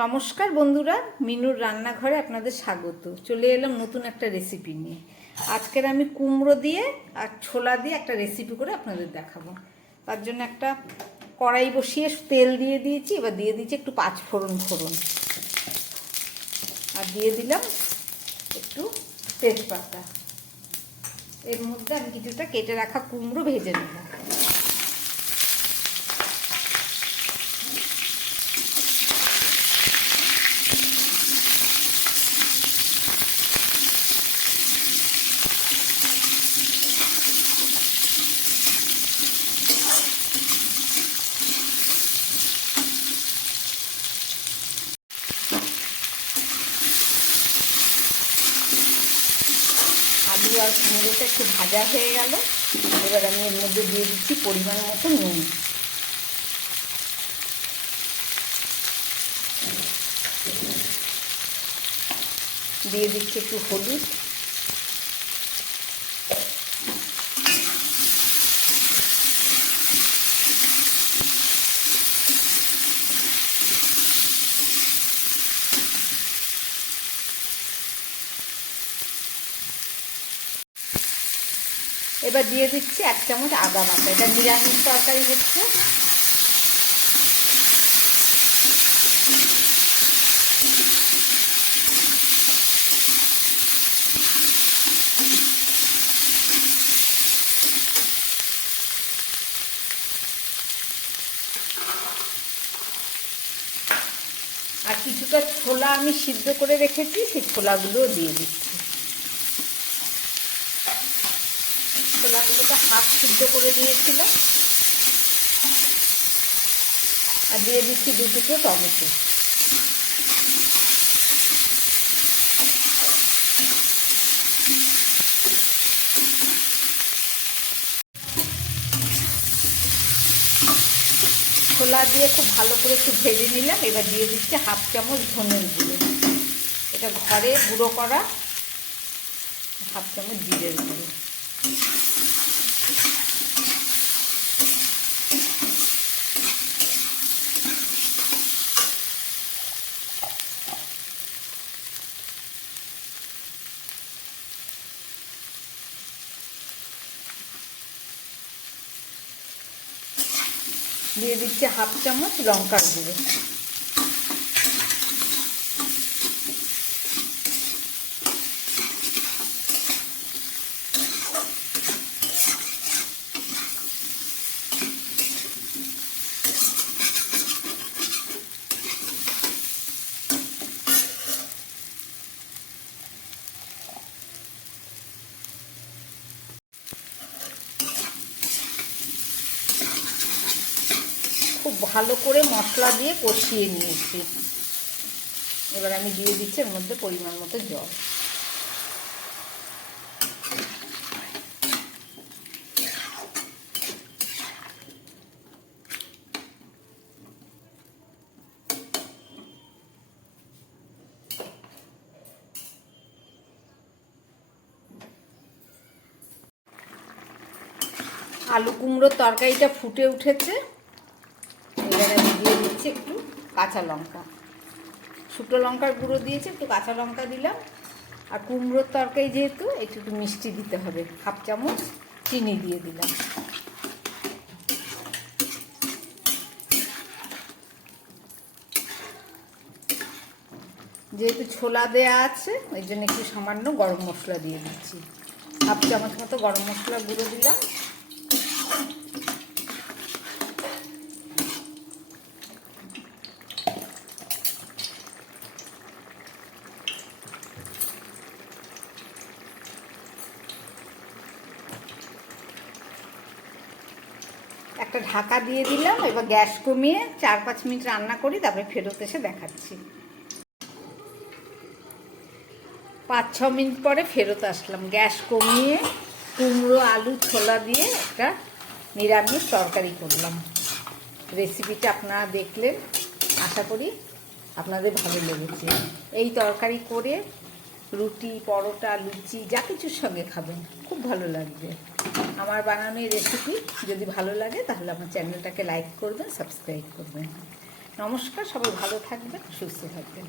নমস্কার বন্ধুরা, মিনুর রান্নাঘরে আপনাদের স্বাগত। চলে এলাম নতুন একটা রেসিপি নিয়ে। আজকের আমি কুমড়ো দিয়ে আর ছোলা দিয়ে একটা রেসিপি করে আপনাদের দেখাবো। তার জন্য একটা কড়াই বসিয়ে তেল দিয়ে দিয়েছি। এবার দিয়ে দিয়েছি একটু পাঁচফোড়ন আর দিয়ে দিলাম একটু তেজপাতা। এর মধ্যে আমি কিছুটা কেটে রাখা কুমড়ো ভেজে নেব। আলু আর কুমড়োটা একটু ভাজা হয়ে গেল। এবার আমি এর মধ্যে দিয়ে দিচ্ছি পরিমাণ মতো নুন। দিয়ে দিচ্ছি একটু হলুদ। এবার দিয়ে দিচ্ছি 1 চামচ আদা বাটা। এটা নিরামিষ তরকারি হচ্ছে। আর কিছুটা ছোলা আমি সিদ্ধ করে রেখেছি, সেই ছোলাগুলোও দিয়ে দিচ্ছি। ছোলাগুলোকে হাফ সিদ্ধ করে দিয়েছিলাম। আর দিয়ে দিচ্ছি 2 টুকরো টমেটো। ছোলা দিয়ে খুব ভালো করে একটু ভেজে নিলাম। এবার দিয়ে দিচ্ছি 1/2 চামচ ধনের গুঁড়ো। এটা ঘরে গুঁড়ো করা। 1/2 চামচ জিরের গুঁড়ো। দিয়ে দিচ্ছি 1/2 চামচ লঙ্কার গুঁড়ো। খুব ভালো করে মশলা দিয়ে কষিয়ে নিয়েছি। এবার আমি দিয়ে দিচ্ছি এর মধ্যে পরিমাণ মতো জল। আলু কুমড়োর তরকারিটা ফুটে উঠেছে। এবার আমি দিয়ে দিচ্ছি একটু কাঁচা লঙ্কা। শুকনো লঙ্কার গুঁড়ো দিয়েছি, একটু কাঁচা লঙ্কা দিলাম। আর কুমড়োর তরকারি যেহেতু একটু মিষ্টি দিতে হবে, 1/2 চামচ চিনি দিয়ে দিলাম। যেহেতু ছোলা দেয়া আছে, ওই জন্য একটু সামান্য গরম মশলা দিয়ে দিচ্ছি। 1/2 চামচ মতো গরম মশলা গুঁড়ো দিলাম। একটা ঢাকা দিয়ে দিলাম। এবার গ্যাস কমিয়ে 4-5 মিনিট রান্না করি, তারপরে ফেরত এসে দেখাচ্ছি। 5-6 মিনিট পরে ফেরত আসলাম। গ্যাস কমিয়ে কুমড়ো আলু ছোলা দিয়ে একটা নিরামিষ তরকারি করলাম। রেসিপিটা আপনারা দেখলেন, আশা করি আপনাদের ভালো লেগেছে। এই তরকারি করে রুটি, পরোটা, লুচি যা কিছুর সঙ্গে খাবেন, খুব ভালো লাগবে। আমার বানানো এই রেসিপি যদি ভালো লাগে তাহলে আমার চ্যানেলটাকে লাইক করবেন, সাবস্ক্রাইব করবেন। নমস্কার, সবাই ভালো থাকবেন, সুস্থ থাকবেন।